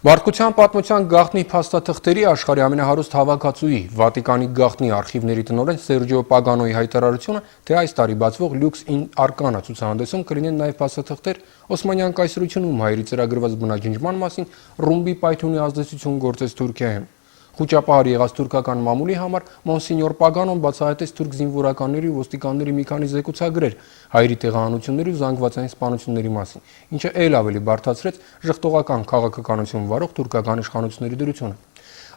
Մարդկության պատմության գաղտնի փաստաթղթերի աշխարհի ամենահարուստ հավաքածուի Վատիկանի գաղտնի արխիվների տնօրեն Սերջիո Պագանոյի հայտարարությունը, թե այս տարի բացվող Lux in Arcana ցուցահանդեսում կլինեն նաև փաստաթղթեր Օսմանյան կայսրությունում հայերի ծրագրված բնաջնջման մասին ռումբի պայթյունի ազդեցություն գործեց Թուրքիայում։ Խուճապահար եղած թուրքական մամուլի համար Մոնսինյոր Պագանոն բացահայտեց թուրք զինվորականների ու ոստիկանների մի քանի զեկուցագրեր հայերի տեղահանությունների ու զանգվածային սպանությունների մասին, ինչը ել ավելի բարդացրեց ժխտողական քաղաքականություն վարող թուրքական իշխանությունների դրությունը։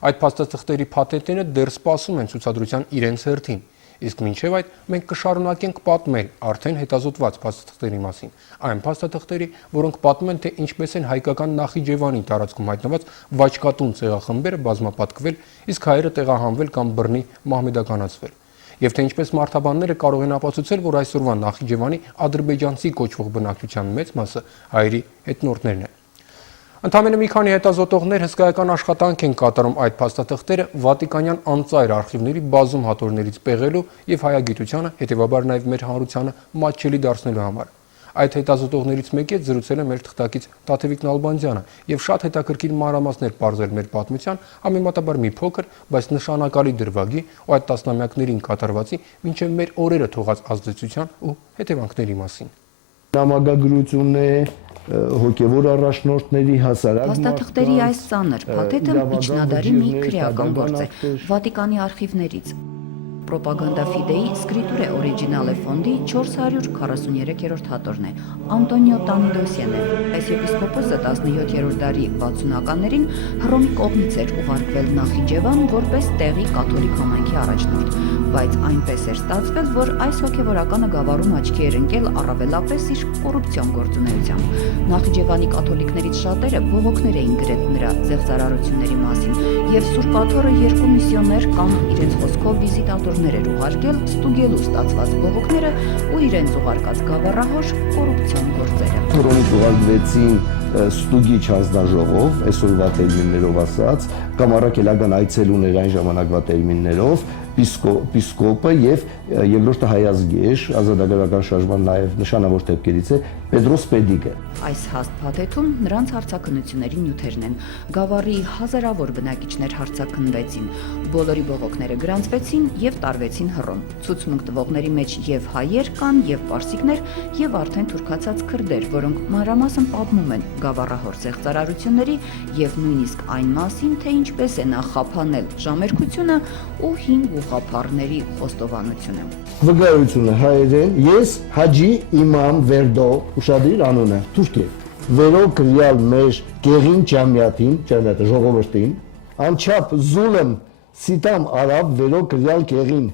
Այդ փաստաթղթերի փաթեթները դեռ սպասում են ցուցադրության իրենց հերթին, իսկ մինչև այդ մենք կշարունակենք պատմել արդեն հետազոտված փաստաթղթերի մասին, այն փաստաթղթերի, որոնք պատմեն, թե ինչպես են հայկական Նախիջևանի տարածքում հայտնված վաճկատուն ցեղախմբերը բազմապատկվել, իսկ հայերը տեղահանվել կամ բռնի մահմեդականացվել, եւ թե ինչպես մարդաբանները կարող են ապացուցել, որ այսօրվա Նախիջևանի ադրբեջանցի կոչվող բնակչության մեծ մասը հայերի հետնորդներն են։ Ընդամենը մի քանի հետազոտողներ հսկայական աշխատանք են կատարում այդ փաստաթղթերը վատիկանյան անծայր արխիվների բազում հատորներից պեղելու եւ հայագիտությանը, հետեւաբար նաեւ մեր հանրությանը մատչելի դարձնելու համար։ Այդ հետազոտողներից մեկի հետ զրուցել է մեր թղթակից Տաթևիկ Նալբանդյանը եւ շատ հետաքրքիր մանրամասներ բարձել մեր պատմության, համեմատաբար մի փոքր, բայց նշանակալի դրվագի ու այդ տասնամյակներին կատարվածի մինչեւ մեր օրերը թողած ազդեցության ու հետևանքների մասին։ Նամակագրություն է հոգևոր առաջնորդների հասարակ փաստաթղթերի այս ծանր փաթեթը միջնադարի մի քրեական գործ է Վատիկանի արխիվներից։ Պրոպագանդա ֆիդեի սկրիտուրե օրիջինալե ֆոնդի 443-րդ հատորն է, Անտոնիո Տանիդոսյան է։ Այս եպիսկոպոսը 17-րդ դարի 60-ականներին Հռոմի կողմից էր ուղարկվել Նախիջևան որպես տեղի կաթոլիկ համայնքի առաջնորդ, բայց այնպես էր ստացվել, որ այս հոգևորականը գավառում աչքի էր ընկել առավելապես իր կոռուպցիոն գործունեությամբ։ Նախիջևանի կաթոլիկներից շատերը բողոքներ էին գրել նրա զեղծարարությունների մասին, եւ Սուրբ Աթոռը երկու միսիոներ կամ իրենց խոսքով վիզիտատորներ էր ուղարկել ստուգելու ստացված բողոքները ու իրենց ուղարկած գավառահոր կոռուպցիոն գործերը։ Հռոմից ուղարկվեցին ստուգիչ հանձնաժողով, այսօրվա տերմիններով ասած, կամ առաքելական այցելուներ այն ժամանակվա տերմիններով, պիսկոպը եւ երկրորդը հայազգեշ, ազատագրական շարժման նաեւ նշանավոր դեպքերից է Պետրոս Պեդիկը։ Այս հաստ փաթեթում նրանց հարցաքննությունների նյութերն են։ Գավառի հազարավոր բնակիչներ հարցաքննվեցին, բոլորի բողոքները գրանցվեցին եւ տարվեցին Հռոմ։ Ցուցմունք տվողների մեջ եւ հայեր կան, եւ պարսիկներ, եւ արդեն թուրքացած քրդեր, որոնք մանրամասն պատմում են գավառահոր զեղծարարությունների եւ նույնիսկ այն մասին, թե ինչպես է նա խափանել ժամերկությունը ու հին ուղղափառների խոստովանությունը։ Վկայությունը հայերեն, ես Հաջի Իմամ Վերդո, ուշադրիր անունը, թուրք է։ Վերո գրյալ մեր Գեղին Ջամիաթին, ջամիաթը ժողովրդին, անչափ զուլմ սիտամ արավ վերո գրյալ Գեղին,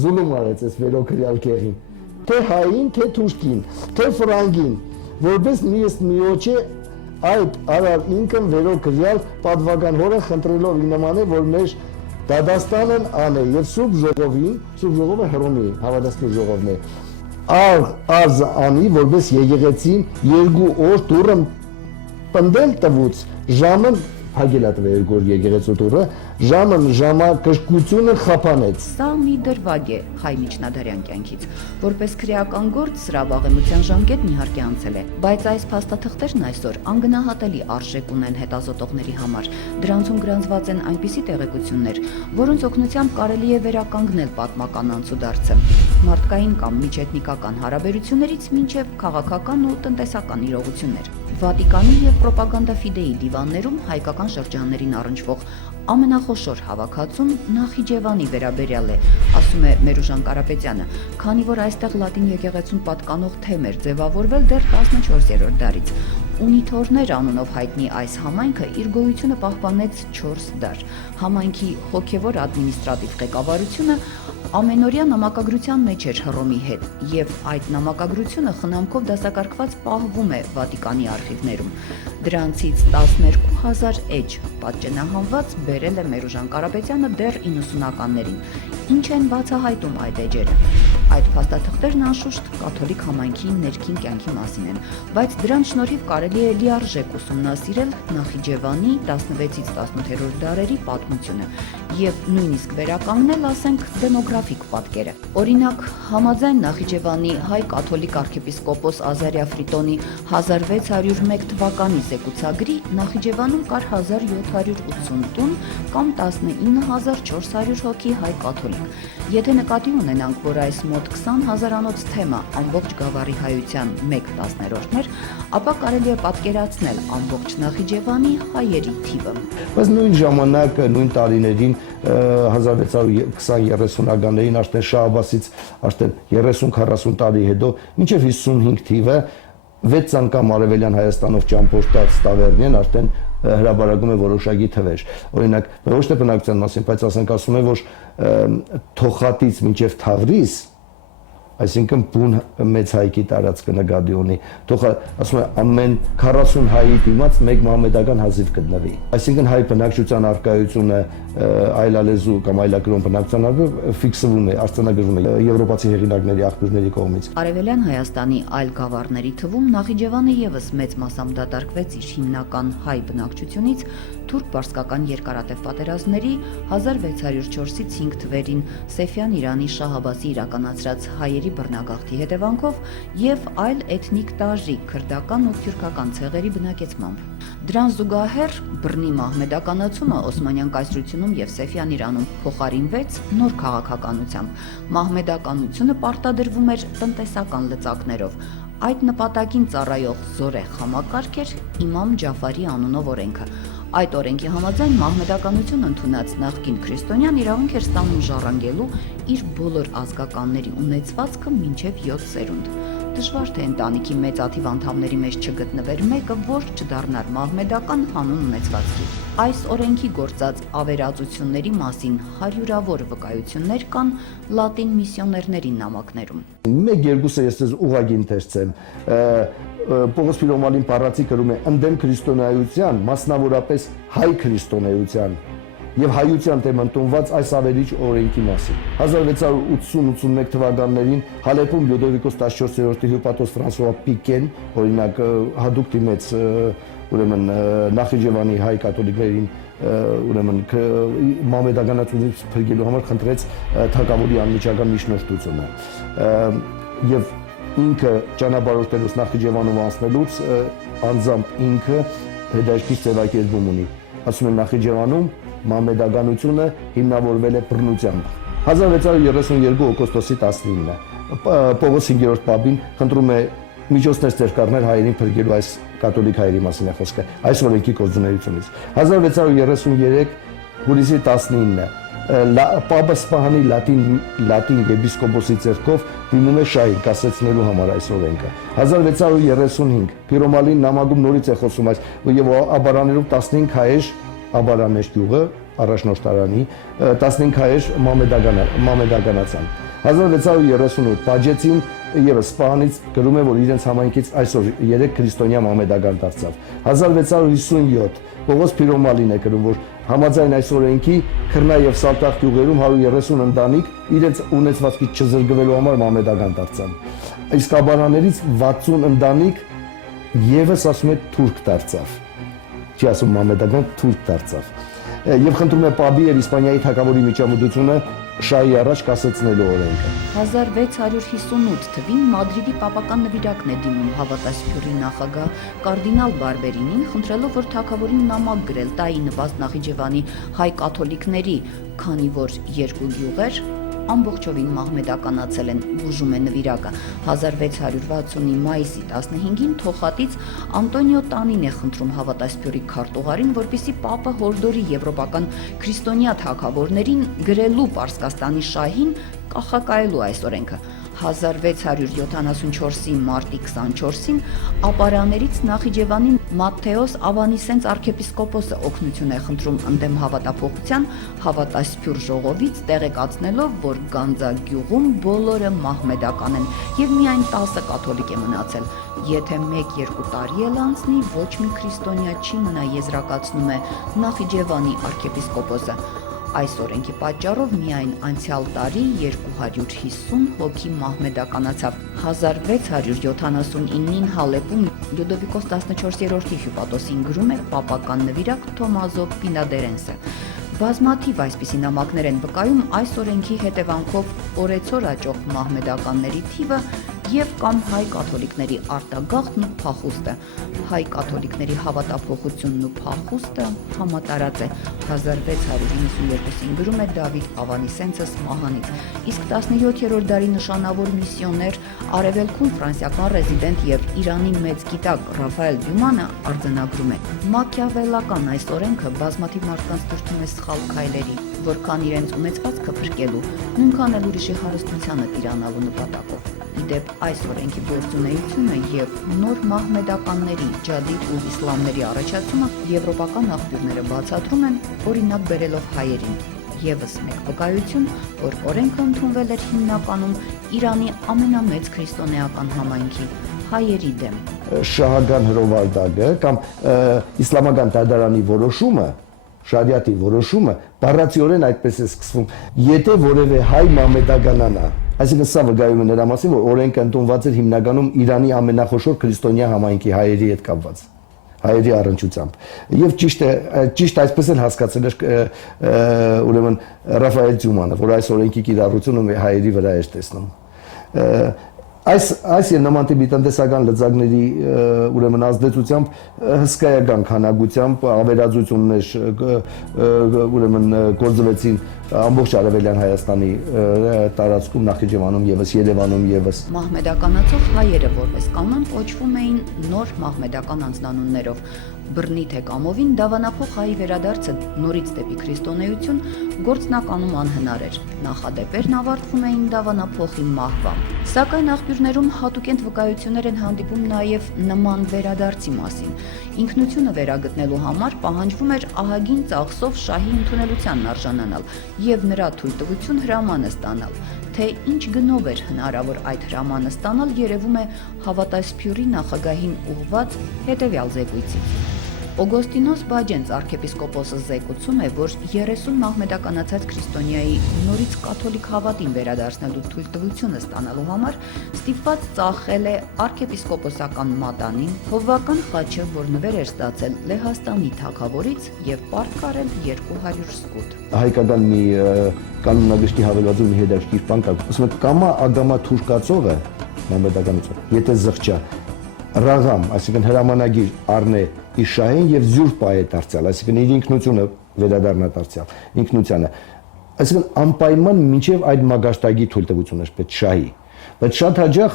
զուլում արեց այս վերո գրյալ Գեղին, թե հային, թե թուրքին, թե ֆրանգին, որպես միոչե այդ արավ ինքն վերո գրյալ պատվական հորը խնդրելով ի նման է, որ մեր Դադաստանն անը եւ Սուրբ ժողովը Հռոմի հավատացնի ժողովն է։ Արզ անի, որպես եկեղեցին երկու օր դուրը պնդել տվուց ժամը հագելատվե երկու օր եկեղեցու դուրը ժամակրկությունը խափանեց։ Սա մի դրվագ է հայ միջնադարյան կյանքից, որպես քրեական գործ սրա վաղեմության ժամկետն իհարկե անցել է, բայց այս փաստաթղթերն այսօր անգնահատելի արժեք ունեն հետազոտողների համար։ Դրանցում գրանցված են այնպիսի տեղեկություններ, որոնց օգնությամբ կարելի է վերականգնել պատմական անցուդարձը, մարդկային կամ միջեթնիկական հարաբերություններից մինչև քաղաքական ու տնտեսական իրողություններ։ Վատիկանի եւ պրոպագանդա ֆիդեի դիվաններում հայկական շրջաններին առնչվող ամենախոշոր հավաքածուն Նախիջևանի վերաբերյալ է, ասում է Մերուժան Կարապետյանը, քանի որ այստեղ լատին եկեղեցուն պատկանող թեմ էր ձևավորվել դեռ 14-րդ դարից։ Ունիթորներ անունով հայտնի այս համայնքը իր գոյությունը պահպանեց 4 դար։ Համայնքի հոգևոր ադմինիստրատիվ ղեկավարությունը ամենօրյա նամակագրության մեջ էր Հռոմի հետ, եւ այդ նամակագրությունը խնամքով դասակարգված պահվում է Վատիկանի արխիվներում։ Դրանցից 12000 էջ պատճենահանված բերել է Մերուժան Կարապետյանը դեռ 90-ականներին։ Ինչ են բացահայտում այդ էջերը։ Այդ փաստաթղթերն անշուշտ կաթոլիկ համայնքի ներքին կյանքի մասին են, բայց դրանց շնորհիվ կարելի է լիարժեք ուսումնասիրել Նախիջևանի 16-ից 18-րդ դարերի պատմությունը եւ նույնիսկ վերականգնել, ասենք, տոպոգրաֆիկ պատկերը։ Օրինակ, համաձայն Նախիջևանի հայ կաթոլիկ arczepiskopos Ազարիա Ֆրիտոնի 1601 թվականի զեկուցագրի Նախիջևանում կար 1780 տուն կամ 19400 հոգի հայ կաթոլիկ։ Եթե նկատի ունենանք, որ այս մոտ 20,000-անոց թեմա ամբողջ գավառի հայության 1/10-ն էր, ապա կարելի է պատկերացնել ամբողջ Նախիջևանի հայերի թիվը։ Բայց նույն ժամանակ, նույն տարիներին 1620-30-ականներին արդեն Շահ Աբբասից արդեն 30-40 տարի հետո մինչև 55 թիվը 6 անգամ Արևելյան Հայաստանով ճամփորդած Տավերնին արդեն հրաբարակում է որոշակի թվեր։ Օրինակ, ոչ թե բնակության մասին, բայց ասում է, որ Թոխատից մինչև Թավրիզ, այսինքն բուն մեծ հայքի տարածքը նկատի ունի, ասում է ամեն 40 հայի դիմաց մեկ մահմեդական հազիվ գտնվի։ Այսինքն հայ բնակչության առկայությունը այլալեզու կամ այլակրոն բնակչության առումով ֆիքսվում է, արձանագրվում է եվրոպացի հեղինակների աղբյուրների կողմից։ Արևելյան Հայաստանի այլ գավառների թվում Նախիջևանը եւս մեծ մասամբ դատարկվեց իր հիմնական հայ բնակչությունից թուրք-պարսկական երկարատև պատերազմների 1604-ից 5 թվերին Սեֆյան Իրանի Շահ Աբբասի իրականացրած հայերի բռնագաղթի հետևանքով եւ այլ էթնիկ տարրի քրդական ու թյուրքական ցեղերի բնակեցմամբ։ Դրան զուգահեռ բռնի մահմեդականացումը Օսմանյան կայսրությունում եւ Սեֆյան Իրանում փոխարինվեց նոր քաղաքականությամբ։ Մահմեդականությունը պարտադրվում էր տնտեսական լծակներով։ Այդ նպատակին ծառայող զորեղ համակարգ էր Իմամ Ջաֆարի անունով օրենքը։ Այդ օրենքի համաձայն մահմեդականություն ընդունած նախկին քրիստոնյան իրավունք էր ստանում ժառանգելու իր բոլոր ազգականների ունեցվածքը մինչև 7 սերունդ։ Դժվար թե ընտանիքի մեծաթիվ անդամների մեջ չգտնվեր մեկը, որ չդառնար մահմեդական հանուն ունեցվածքի։ Այս օրենքի գործած ավերածությունների մասին հարյուրավոր վկայություններ կան լատին միսիոներների նամակներում։ Մեկ-երկուսը ես ձեզ ուղղակի ընթերցեմ։ Պողոս Փիրոմալին Փառացի գրում է ընդդեմ քրիստոնեայության, մասնավորապես հայ քրիստոնեայության եւ հայության դեմ ընդունված այս ավերիչ օրենքի մասին։ 1680-81 թվականներին Հալեպում Լյուդովիկոս 14-րդի հյուպատոս Ֆրանսուଆ Պիկեն, օրինակ հadouk դիմեց ուրեմն Նախիջևանի հայ կաթոլիկներին ուրեմն մահմեդականացումից փրկելու համար խնդրեց թագավորի անմիջական միջնորդությունը։ Եվ ինքը ճանապարհորդելուց Նախիջևանում անցնելուց անձամբ ինքը հետաքրքիր ձևակերպում ունի։ Ասում են Նախիջևանում մահմեդականությունը հիմնավորվել է բռնությամբ։ 1632 օգոստոսի 19-ը Պողոս 5-րդ պապին խնդրում է միջոցներ ձեռքառնել հայերին փրկելու այս կաթոլիկ հայերի մասին է խոսքը այս օրենքի գործունեությունից։ 1633 հուլիսի 19-ը Պապը Սպահանի լատին եպիսկոպոսի ձեռքով դիմում է շահին կասեցնելու համար այս օրենքը։ 1635 Փիրոմալին նամակում նորից է խոսում այս եւ Աբարաներում 15 հայեր Աբարաներ գյուղը առաջնորդարանի 15 հայեր մահմեդականացան։ 1638 Պաջեցին եւս Սպահանից գրում է, որ իրենց համայնքից այսօր 3 քրիստոնյա մահմեդական դարձավ։ 1657 Պողոս Փիրոմալին է գրում, որ համաձայն այս օրենքի Քրնա եւ Սալտախ գյուղերում 130 ընտանիք իրենց ունեցվածքից չզրկվելու համար մահմեդական դարձան։ Իսկ Աբարաներից 60 ընտանիք եւս ասում է թուրք դարձավ։ Չի ասում մահմեդական, թուրք դարձավ։ Եվ խնդրում է Պաբի եւ Իսպանիայի թագավորի միջամտությունը շահի առաջ կասեցնելու օրենքը։ 1658 թվին Մադրիդի պապական նվիրակն է դիմում հավատացյուրի նախագահ կարդինալ Բարբերինին, խնդրելով, որ թագավորին նամակ գրել տայի նպաստ Նախիջևանի հայ կաթոլիկների, քանի որ երկու գյուղեր ամբողջովին մահմեդականացել են, բուժում է նվիրակը։ 1660-ի մայիսի 15-ին Թոխատից Անտոնիո Տանին է խնդրում հավատացյուրի քարտուղարին, որպեսզի պապը հորդորի եվրոպական քրիստոնյա թագավորներին գրելու Պարսկաստանի շահին կախակայելու այս օրենքը։ 1674-ի մարտի 24-ին Ապարաներից Նախիջևանի Մատթեոս Ավանիսենց arczepiskopos-ը օգնություն է խնդրում ընդդեմ հավատափոխության հավատասփյուր ժողովից, տեղեկացնելով, որ Գանձագյուղում բոլորը մահմեդական են եւ միայն 10 կաթոլիկ է մնացել։ Եթե 1-2 տարի էլ անցնի, ոչ մի քրիստոնյա չի մնա, եզրակացնում է Նախիջևանի arczepiskopos-ը։ Այս օրենքի պատճառով միայն անցյալ տարի 250 հոգի մահմեդականացավ։ 1679-ին Հալեպում Լյուդովիկոս 14-րդի հյուպատոսին գրում է պապական նվիրակ Թոմազո Պինադերենսը։ Բազմաթիվ այսպիսի նամակներ են վկայում այս օրենքի հետևանքով օրեցօր աճող մահմեդականների թիվը եւ կամ հայ կաթոլիկների արտագաղթն ու փախուստը։ Հայ կաթոլիկների հավատափոխությունն ու փախուստը համատարած է 1692-ին գրում է Դավիթ Ավանեսենցս Մահանից, իսկ 17-րդ դարի նշանավոր միսիոներ Արևելքում ֆրանսիական ռեզիդենտ եւ Իրանի մեծ գիտակ Ռաֆայել Դյումանը արձանագրում է. Մաքիավելական այս օրենքը բազմաթիվ մարդկանց դրդում է սխալ քայլերի, որքան իրենց ունեցվածքը փրկելու, նույնքան էլ ուրիշի հարստությանը տիրանալու նպատակով։ Իդեպ այս օրենքի գործունեությունը եւ նոր մահմեդականների, ջադիդ ու իսլամների առաջացումը եվրոպական աղբյուրները բացատրում են, օրինակ բերելով հայերին։ Եվս մեկ վկայություն, որ օրենքը ընդունվել էր հիմնականում Իրանի ամենամեծ քրիստոնեական համայնքի հայերի դեմ։ Շահական հրովարտակը կամ իսլամական դատարանի որոշումը, շարիաթի որոշումը բառացիորեն այդպես է սկսվում։ Եթե որևէ հայ մահմեդականանա, այսինքն սա վկայում է նրա մասին, որ օրենքը ընդունված էր հիմնականում Իրանի ամենախոշոր քրիստոնյա համայնքի հայերի հետ կապված, հայերի առնչությամբ։ Եվ ճիշտ այսպես էլ հասկացել էր ուրեմն Ռաֆայել Դյումանը, որ այս օրենքի կիրառությունը հայերի վրա էր տեսնում։ Այս եւ նման տիպի տնտեսական լծակների ուրեմն ազդեցությամբ հսկայական քանակությամբ ավերածություններ ուրեմն գործվեցին ամբողջ արևելյան Հայաստանի տարածքում, Նախիջևանում եւս, Երևանում եւս։ Մահմեդականացող հայերը որպես կանոն կոչվում էին նոր մահմեդական անձնանուններով։ Բռնի թե կամովին դավանափոխ հայի վերադարձը նորից դեպի քրիստոնեություն գործնականում անհնար էր։ Նախադեպերն ավարտվում էին դավանափոխի մահվամբ։ Սակայն աղբյուրներում հատուկենտ վկայություններ են հանդիպում նաև նման վերադարձի մասին։ Ինքնությունը վերագտնելու համար պահանջվում էր ահագին ծախսով շահի ընդունելությանն արժանանալ եւ նրա թույլտվություն հրամանը ստանալ։ Թե ինչ գնով էր հնարավոր այդ հրամանը ստանալ, երևում է Հավատասփյուրի նախագահին ուղղված հետևյալ զեկույցից։ Օգոստինոս Բաջենց arczepiskopos-ը զեկուցում է, որ 30 մահմեդականացած քրիստոնյայի նորից կաթոլիկ հավատին վերադարձնելու թույլտվությունը ստանալու համար ստիպված ծախել է arczepiskoposական մատանին, հովվական խաչը, որ նվեր էր ստացել Լեհաստանի թագավորից եւ պարտքարել 200 սկուտ։ Հայկական մի կանոնագշտի հավելվածում մի հետաքրքիր բան կա, ասում է կամա ագամա թուրքացողը մահմեդականություն, եթե զղջա ռաղամ, այսինքն հրամանագիր առնե իր շահին եւ զյուր պահե դարձյալ, այսինքն իր ինքնությունը վերադառնա դարձյալ, ինքնությանը։ Այսինքն անպայման մինչեւ այդ մագաշտագի թույլտվությունը պետք շահի։ Բայց շատ հաջող,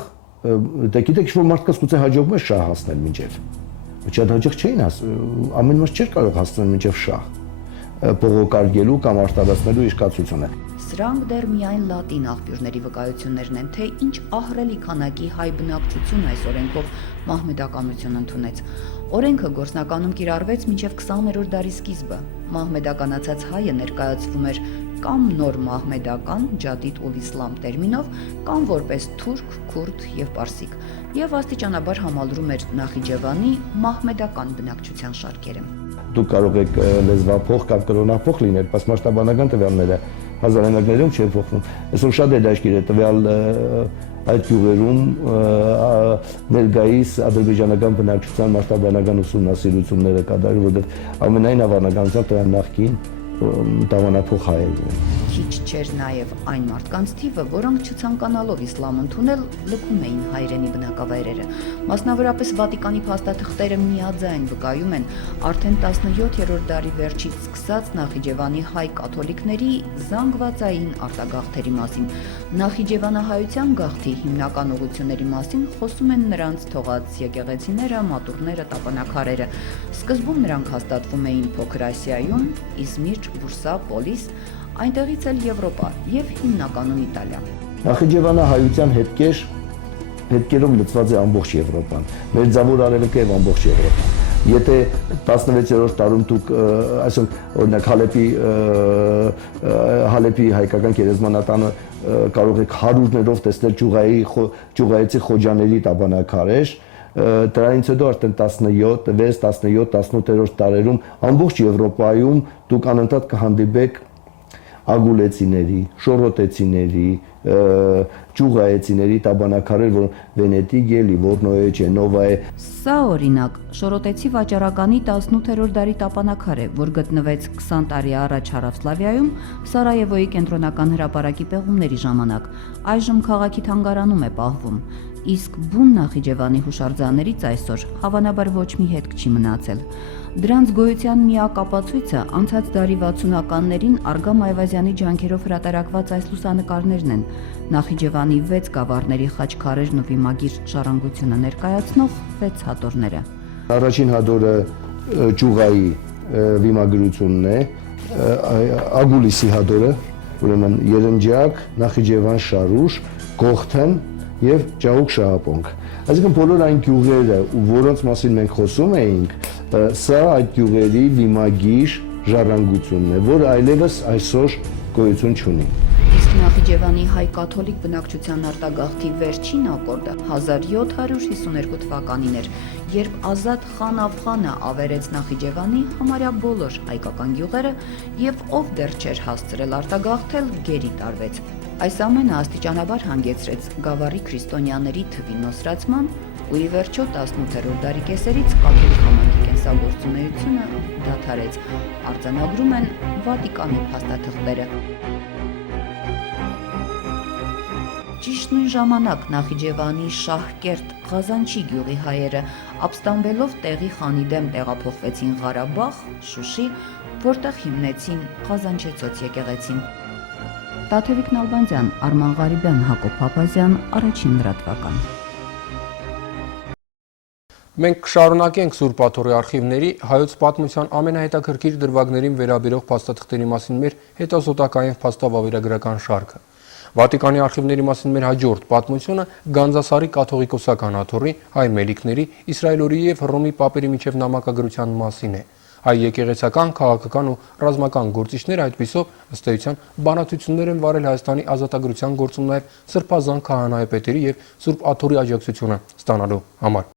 դե գիտեք, որ մարդկանց գուցե հաջողվում է շահ հասնել մինչեւ։ Շատ հաջող չէին ամեն մարդ չէր կարող հասնել մինչեւ շահ, բողոքարկելու կամ արտադրելու իր կացությունը։ Սրանք դեռ միայն լատին աղբյուրների վկայություններն են, թե ինչ ահռելի քանակի հայ բնակչություն այս օրենքով մահմեդականություն ընդունեց։ Օրենքը գործնականում կիրառվեց մինչև 20-րդ դարի սկիզբը։ Մահմեդականացած հայը ներկայացվում էր կամ նոր մահմեդական, ջադիդ ու իսլամ տերմինով, կամ որպես թուրք, քուրդ եւ պարսիկ, եւ աստիճանաբար համալրում էր Նախիջևանի մահմեդական բնակչության շարքերը։ Դուք կարող եք լեզվափոխ կամ կրոնափոխ լինել, բայց մասշտաբանական տվյալները 1900-ներում չէր փոխվում։ Այսօր շատ է դաշկիր է տվյալ այդ գյուղերում ներկայիս ադրբեջանական բնակչության մասշտաբանական ուսումնասիրությունները կատարել, որովհետև ամենայն հավանականությամբ դրա նախկին դավանափոխ հայերն են։ Քիչ չէր նաև այն մարդկանց թիվը, որոնք չցանկանալով իսլամ ընդունել, լքում էին հայրենի բնակավայրերը։ Մասնավորապես Վատիկանի փաստաթղթերը միաձայն վկայում են արդեն 17-րդ դարի վերջից սկսած Նախիջևանի հայ կաթոլիկների զանգվածային արտագաղթերի մասին։ Նախիջևանահայության գաղթի հիմնական ուղղությունների մասին խոսում են նրանց թողած եկեղեցիները, մատուռները, տապանակարերը։ Սկզբում նրանք հաստատվում էին Փոքր Ասիայում, Իզմիր, Բուրսա, Պոլիս, այնտեղից էլ Եվրոպա եւ հիմնականում Իտալիա։ Նախիջևանահայության հետքերով լցված է ամբողջ Եվրոպան, Մերձավոր Արևելքը եւ ամբողջ Եվրոպան։ Եթե 16-րդ դարում դուք այսինքն օրինակ Հալեպի հայկական գերեզմանատանը կարող եք հարյուրներով տեսնել ճյուղայեցի խոջաների տապանակարեր, դրանից հետո արդեն 17-րդ դարերում ամբողջ Եվրոպայում դուք անընդհատ կհանդիպեք ագուլեցիների, շորոտեցիների, ճյուղայեցիների տաբանակարեր, որ Վենետիկ է, Լիվորնո է, Ջենովա է։ Սա օրինակ շորոտեցի վաճառականի 18-րդ դարի տապանակար է, որ գտնվեց 20 տարի առաջ Հարավսլավիայում Սարայևոյի կենտրոնական հրապարակի պեղումների ժամանակ։ Այժմ քաղաքի թանգարանում է պահվում։ Իսկ բուն Նախիջևանի հուշարձաններից այսօր հավանաբար ոչ մի հետք չի մնացել։ Դրանց գոյության միակ ապացույցը անցած դարի 60-ականներին Արգամ Այվազյանի ջանքերով հրատարակված այս լուսանկարներն են։ Նախիջևանի 6 գավառների խաչքարերն ու վիմագիր ժառանգությունը ներկայացնող 6 հատորները։ Առաջին հատորը ճյուղայի վիմագրությունն է, Ագուլիսի հատորը, ուրեմն Երնջակ, Նախիջևան շարուշ, Կողթեն եւ Ճաուկ շահապոնք։ Այսինքն բոլոր այն գյուղերը, որոնց մասին մենք խոսում էինք, սա այդ գյուղերի վիմագիր ժառանգությունն է, որ այլևս այսօր գոյություն չունի։ Իսկ Նախիջևանի հայ կաթոլիկ բնակչության արտագաղթի վերջին ակորդը 1752 թվականին էր, երբ Ազատ խան Ավղանը ավերեց Նախիջևանի համարյա բոլոր հայկական գյուղերը եւ ով դեռ չէր հասցրել արտագաղթել, գերի տարվեց։ Այս ամենը աստիճանաբար հանգեցրեց գավառի քրիստոնյաների թվի նոսրացման ու ի վերջո 18-րդ դարի կեսերից կաթոլիկ համայնքի կենսագործունեությունը դադարեց, արձանագրում են Վատիկանի փաստաթղթերը։ Ճիշտ նույն ժամանակ Նախիջևանի Շահկերտ Ղազանչի գյուղի հայերը ապստամբելով տեղի խանի դեմ տեղափոխվեցին Ղարաբաղ, Շուշի, որտեղ հիմնեցին Ղազանչեցոց եկեղեցին։ Տաթևիկ Նալբանդյան, Արման Ղարիբյան, Հակոբ Փափազյան, առաջին լրատվական։ Մենք կշարունակենք Սուրբ Աթոռի արխիվների հայոց պատմության ամենահետաքրքիր դրվագներին վերաբերող փաստաթղթերի մասին մեր հետազոտական եւ փաստավավերագրական շարքը։ Վատիկանի արխիվների մասին մեր հաջորդ պատմությունը Գանձասարի կաթողիկոսական աթոռի, հայ մելիքների, Իսրայելորի եւ Հռոմի պապերի միջև նամակագրության մասին է։ Հայ եկեղեցական, քաղաքական ու ռազմական գործիչները այդպիսով ըստ էության բանացություններ են վարել Հայաստանի ազատագրության գործում նաև սրբազան քահանայապետերի եւ Սուրբ Աթոռի աջակցությունը ստանալու համար։